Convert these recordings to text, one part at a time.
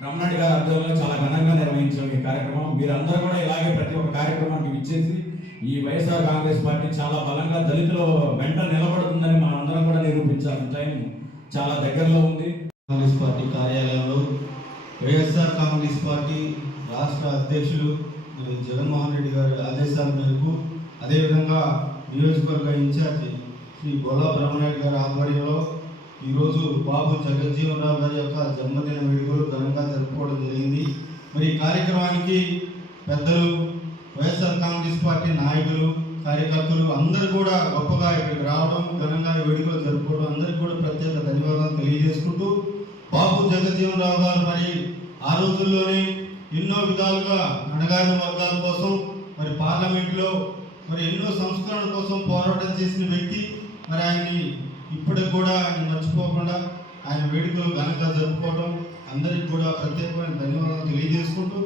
బ్రహ్మనాయుడు గారి అర్థంలో చాలా ఘనంగా నిర్వహించాం ఈ కార్యక్రమం. మీరందరూ కూడా ఇలాగే ప్రతి ఒక్క కార్యక్రమానికి విచ్చేసి ఈ వైఎస్ఆర్ కాంగ్రెస్ పార్టీ చాలా బలంగా దళితుల వెంట నిలబడుతుందని మనందరం కూడా నిరూపించాలి టైం చాలా దగ్గరలో ఉంది. కాంగ్రెస్ పార్టీ కార్యాలయంలో వైఎస్ఆర్ కాంగ్రెస్ పార్టీ రాష్ట్ర అధ్యక్షులు జగన్మోహన్ రెడ్డి గారి ఆదేశాల మేరకు అదేవిధంగా నియోజకవర్గ ఇన్ఛార్జి శ్రీ బొల్లా బ్రహ్మనాయుడు గారి ఆధ్వర్యంలో ఈరోజు బాబు జగజ్జీవన్ రావు గారి యొక్క జన్మదిన వేడుకలు ఘనంగా జరుపుకోవడం జరిగింది. మరి ఈ కార్యక్రమానికి పెద్దలు వైఎస్ఆర్ కాంగ్రెస్ పార్టీ నాయకులు కార్యకర్తలు అందరూ కూడా గొప్పగా ఇక్కడికి రావడం ఘనంగా వేడుకలు జరుపుకోవడం అందరికీ కూడా ప్రత్యేక ధన్యవాదాలు తెలియజేసుకుంటూ బాబు జగజ్జీవన్ రావు గారు మరి ఆ రోజుల్లోనే ఎన్నో విధాలుగా అణగారిన వర్గాల కోసం మరి పార్లమెంట్లో మరి ఎన్నో సంస్కరణ కోసం పోరాటం చేసిన వ్యక్తి. మరి ఆయన్ని ఇప్పుడు కూడా ఆయన మర్చిపోకుండా ఆయన వేడుకలు ఘనంగా జరుపుకోవడం అందరికి కూడా ప్రత్యేకమైన ధన్యవాదాలు తెలియజేసుకుంటూ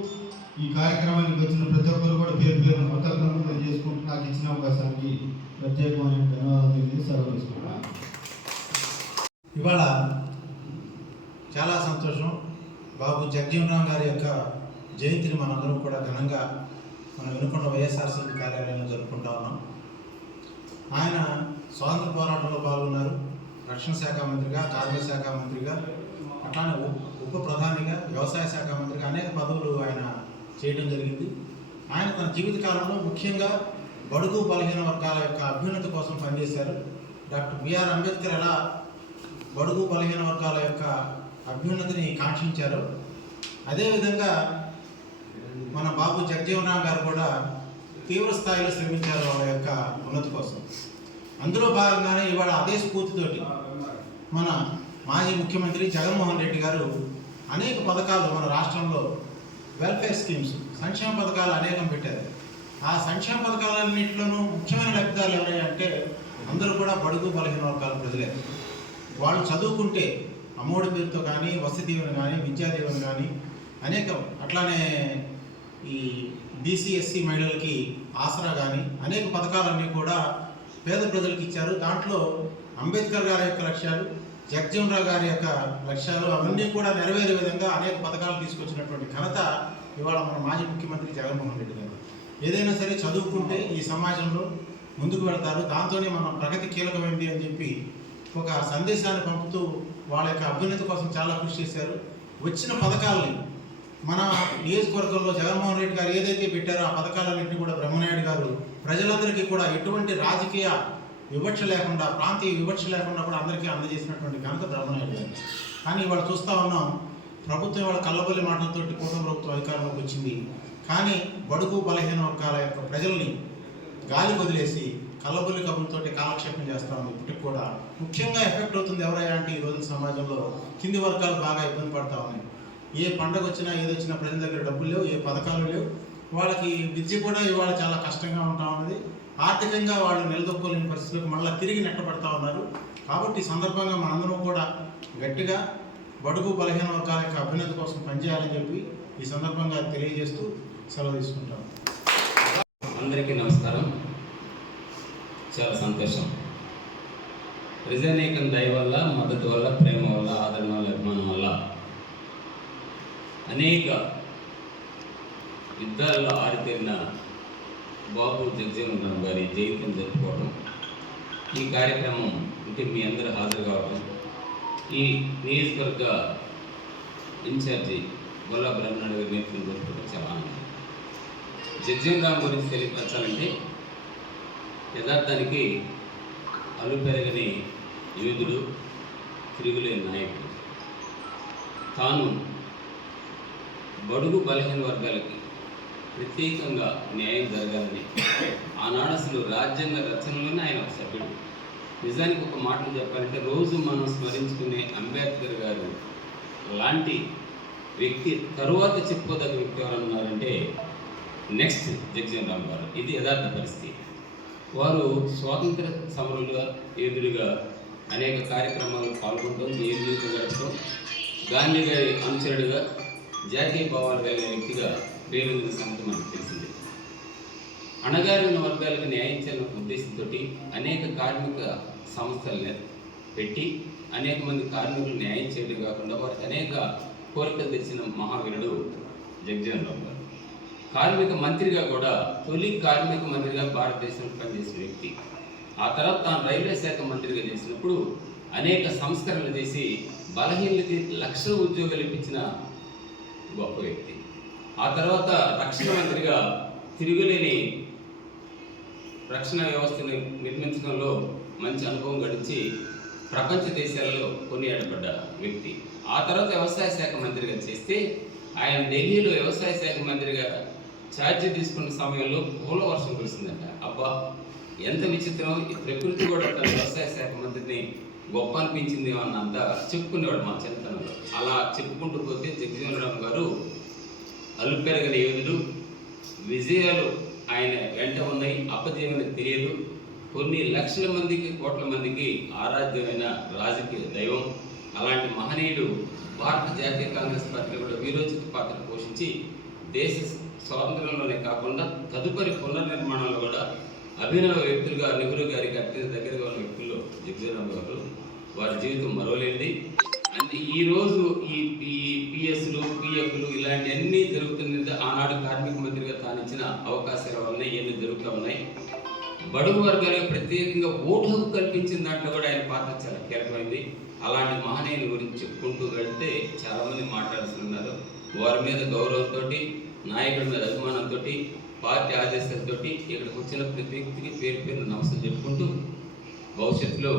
ఈ కార్యక్రమానికి వచ్చిన ప్రతి ఒక్కరు కూడా పేరు పేరు కృతజ్ఞతలు తెలియజేసుకుంటూ నాకు ఇచ్చిన అవకాశానికి ప్రత్యేకమైన ధన్యవాదాలు తెలియజేసి సెలవు ఇవాళ చాలా సంతోషం. బాబు జగజీవనరామ్ గారి యొక్క జయంతిని మనందరం కూడా ఘనంగా మనం వినుకున్న వైఎస్ఆర్సీపీ కార్యాలయంలో జరుపుకుంటా ఉన్నాం. ఆయన స్వాతంత్ర పోరాటంలో పాల్గొన్నారు. రక్షణ శాఖ మంత్రిగా కార్మిక శాఖ మంత్రిగా అట్లానే ఉప ప్రధానిగా వ్యవసాయ శాఖ మంత్రిగా అనేక పదవులు ఆయన చేయడం జరిగింది. ఆయన తన జీవిత కాలంలో ముఖ్యంగా బడుగు బలహీన వర్గాల యొక్క అభ్యున్నతి కోసం పనిచేశారు. డాక్టర్ బిఆర్ అంబేద్కర్ ఎలా బడుగు బలహీన వర్గాల యొక్క అభ్యున్నతిని కాంక్షించారు అదేవిధంగా మన బాబు జగజీవనరామ్ గారు కూడా తీవ్ర స్థాయిలో శ్రమించారు వాళ్ళ యొక్క ఉన్నతి కోసం. అందులో భాగంగానే ఇవాళ అదే స్ఫూర్తితోటి మన మాజీ ముఖ్యమంత్రి జగన్మోహన్ రెడ్డి గారు అనేక పథకాలు మన రాష్ట్రంలో వెల్ఫేర్ స్కీమ్స్ సంక్షేమ పథకాలు అనేకం పెట్టారు. ఆ సంక్షేమ పథకాలన్నింటిలోనూ ముఖ్యమైన లబ్ధిదారులు ఎవరయ్యా అంటే అందరూ కూడా బడుగు బలహీన వర్గాల ప్రజలే. వాళ్ళు చదువుకుంటే అమ్మఒడి పేరుతో కానీ వసతి దీవెన కానీ విద్యా దీవెన కానీ అనేక అట్లానే ఈ బీసీఎస్సీ మహిళలకి ఆసరా కానీ అనేక పథకాలన్నీ కూడా పేద ప్రజలకు ఇచ్చారు. దాంట్లో అంబేద్కర్ గారి యొక్క లక్ష్యాలు జగజీవన్ రావు గారి యొక్క లక్ష్యాలు అవన్నీ కూడా నెరవేరే విధంగా అనేక పథకాలు తీసుకొచ్చినటువంటి ఘనత ఇవాళ మన మాజీ ముఖ్యమంత్రి జగన్మోహన్ రెడ్డి గారు ఏదైనా సరే చదువుకుంటే ఈ సమాజంలో ముందుకు వెళ్తారు. దాంతోనే మన ప్రగతి కీలకమైంది అని చెప్పి ఒక సందేశాన్ని పంపుతూ వాళ్ళ యొక్క అభ్యున్నతి కోసం చాలా కృషి చేశారు. వచ్చిన పథకాలని మన నియోజకవర్గంలో జగన్మోహన్ రెడ్డి గారు ఏదైతే పెట్టారో ఆ పథకాలన్నింటినీ కూడా బ్రహ్మనాయుడు గారు ప్రజలందరికీ కూడా ఎటువంటి రాజకీయ వివక్ష లేకుండా ప్రాంతీయ వివక్ష లేకుండా కూడా అందరికీ అందజేసినటువంటి ఘనత ధర్మనాయుడు గారు కానీ ఇవాళ చూస్తా ఉన్నాం ప్రభుత్వం ఇవాళ కళ్ళబొల్లి మాటలతో కూటమి ప్రభుత్వం అధికారంలోకి వచ్చింది. కానీ బడుగు బలహీన వర్గాల యొక్క ప్రజల్ని గాలి వదిలేసి కళ్ళబొల్లి కబుర్లతోటి కాలక్షేపం చేస్తా ఉంది. ఇప్పటికి కూడా ముఖ్యంగా ఎఫెక్ట్ అవుతుంది ఎవరయ్యా అంటే ఈ రోజు సమాజంలో కింది వర్గాలు బాగా ఇబ్బంది పడతా ఉన్నాయి. ఏ పండగ వచ్చినా ఏదొచ్చినా ప్రజల దగ్గర డబ్బులు లేవు ఏ పథకాలు లేవు. వాళ్ళకి విద్య కూడా ఇవాళ చాలా కష్టంగా ఉంటా ఉన్నది. ఆర్థికంగా వాళ్ళు నిలదొక్కోలేని పరిస్థితులకు మళ్ళీ తిరిగి నెట్టబడతా ఉన్నారు. కాబట్టి ఈ సందర్భంగా మనందరం కూడా గట్టిగా బడుగు బలహీన వర్గాల యొక్క అభ్యున్నతి కోసం పనిచేయాలని చెప్పి ఈ సందర్భంగా తెలియజేస్తూ సెలవు తీసుకుంటాం. అందరికీ నమస్కారం. చాలా సంతోషం. ప్రజానీకం దయ వల్ల మద్దతు వల్ల ప్రేమ వల్ల ఆదరణ వల్ల అభిమానం వల్ల అనేక యుద్ధాల్లో ఆరితేరిన బాబు జగజీవన్ గారి జయంతిని జరుపుకోవడం ఈ కార్యక్రమం అంటే మీ అందరూ హాజరు కావడం ఈ నియోజకవర్గ ఇన్ఛార్జి గొల్లా బ్రహ్మనాడు గారి నేతృత్వం జరుపుకోవడం చాలా ఆనందం. జగ్జీవన్ రామ్ గురించి తెలియపరచాలంటే యథార్థానికి అలుపెరగని యోధుడు తిరుగులేని నాయకుడు. తాను బడుగు బలహీన వర్గాలకి ప్రత్యేకంగా న్యాయం జరగాలని. ఆనాడు అసలు రాజ్యాంగ రచనలోనే ఆయన ఒక సభ్యుడు. నిజానికి ఒక మాటలు చెప్పాలంటే రోజు మనం స్మరించుకునే అంబేద్కర్ గారు లాంటి వ్యక్తి తరువాత చెప్పుకోదగ్గ వ్యక్తి ఎవరన్నారంటే నెక్స్ట్ జగ్జన్ రామ్ గారు. ఇది యథార్థ పరిస్థితి. వారు స్వాతంత్ర సమరులుగా ఎదురుగా అనేక కార్యక్రమాలు పాల్గొనడం జైలు గడపడం గాంధీ గారి అనుచరుడుగా జాతీయ భావాలు కలిగిన వ్యక్తిగా పేరొందిన సంగతి మనకు తెలిసింది. అణగారిన వర్గాలకు న్యాయం చేయాలన్న ఉద్దేశంతో అనేక కార్మిక సంస్థలను పెట్టి అనేక మంది కార్మికులు న్యాయం చేయడం కాకుండా వారికి అనేక కోరికలు తెచ్చిన మహావీరుడు జగ్జన్ రావు గారు. కార్మిక మంత్రిగా కూడా తొలి కార్మిక మంత్రిగా భారతదేశంలో పనిచేసిన వ్యక్తి. ఆ తర్వాత తాను రైల్వే శాఖ మంత్రిగా చేసినప్పుడు అనేక సంస్కరణలు చేసి బలహీనలకి లక్షల ఉద్యోగాలు ఇప్పించిన గొప్ప వ్యక్తి. ఆ తర్వాత రక్షణ మంత్రిగా తిరుగులేని రక్షణ వ్యవస్థను నిర్మించడంలో మంచి అనుభవం గడిచి ప్రపంచ దేశాలలో కొనియాడబడ్డ వ్యక్తి. ఆ తర్వాత వ్యవసాయ శాఖ మంత్రిగా చేస్తే ఆయన ఢిల్లీలో వ్యవసాయ శాఖ మంత్రిగా ఛార్జీ తీసుకున్న సమయంలో పూల వర్షం కురిసిందంట. అబ్బా ఎంత విచిత్రం. ఈ ప్రకృతి కూడా తన వ్యవసాయ శాఖ మంత్రిని గొప్ప అనిపించింది అన్నంత చెప్పుకునేవాడు మా చిన్నతనంలో. అలా చెప్పుకుంటూ పోతే జగజీవన్ రామ్ గారు అలుపెరగని యోధుడు విజయాలు ఆయన వెంట ఉన్నాయి అపజయమని తెలియదు. కొన్ని లక్షల మందికి కోట్ల మందికి ఆరాధ్యమైన రాజకీయ దైవం. అలాంటి మహనీయుడు భారత జాతీయ కాంగ్రెస్ పార్టీ కూడా వీరోచిత పాత్ర పోషించి దేశ స్వాతంత్రంలోనే కాకుండా తదుపరి పునర్నిర్మాణంలో కూడా అభినవ వ్యక్తులుగా నెహ్రూ గారికి అత్యంత దగ్గరగా ఉన్న వ్యక్తుల్లో జగ్జీరామ్ గారు. వారి జీవితం మరవలేంది అంటే ఈ రోజు ఈ పిఎస్లు పిఎఫ్లు ఇలాంటివన్నీ జరుగుతున్నది ఆనాడు కార్మిక మంత్రిగా తాను ఇచ్చిన అవకాశాల వల్ల ఇవన్నీ జరుగుతూ ఉన్నాయి. బడుగు వర్గాలకు ప్రత్యేకంగా ఓటు హక్కు కల్పించిన దాంట్లో కూడా ఆయన పాత్ర చాలా కీలకమైంది. అలాంటి మహనీయుల గురించి చెప్పుకుంటూ వెళ్తే చాలామంది మాట్లాడుతున్నారు. వారి మీద గౌరవంతో నాయకుడి మీద అభిమానంతో పార్టీ ఆదేశాలతో ఇక్కడికి వచ్చిన ప్రతి వ్యక్తికి పేరు పేరు నమస్కారం చెప్పుకుంటూ భవిష్యత్తులో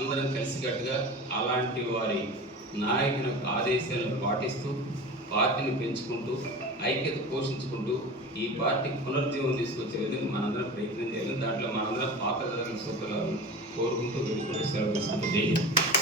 అందరం కలిసికట్టుగా అలాంటి వారి నాయకుని యొక్క ఆదేశాలను పాటిస్తూ పార్టీని పెంచుకుంటూ ఐక్యత పోషించుకుంటూ ఈ పార్టీకి పునరుజ్జీవం తీసుకొచ్చే విధంగా మనందరం ప్రయత్నం చేయాలి దాంట్లో మనందరం పాత్ర సోదరులను కోరుకుంటూ వెళ్ళిపోతే సెలవు తీసుకుంటూ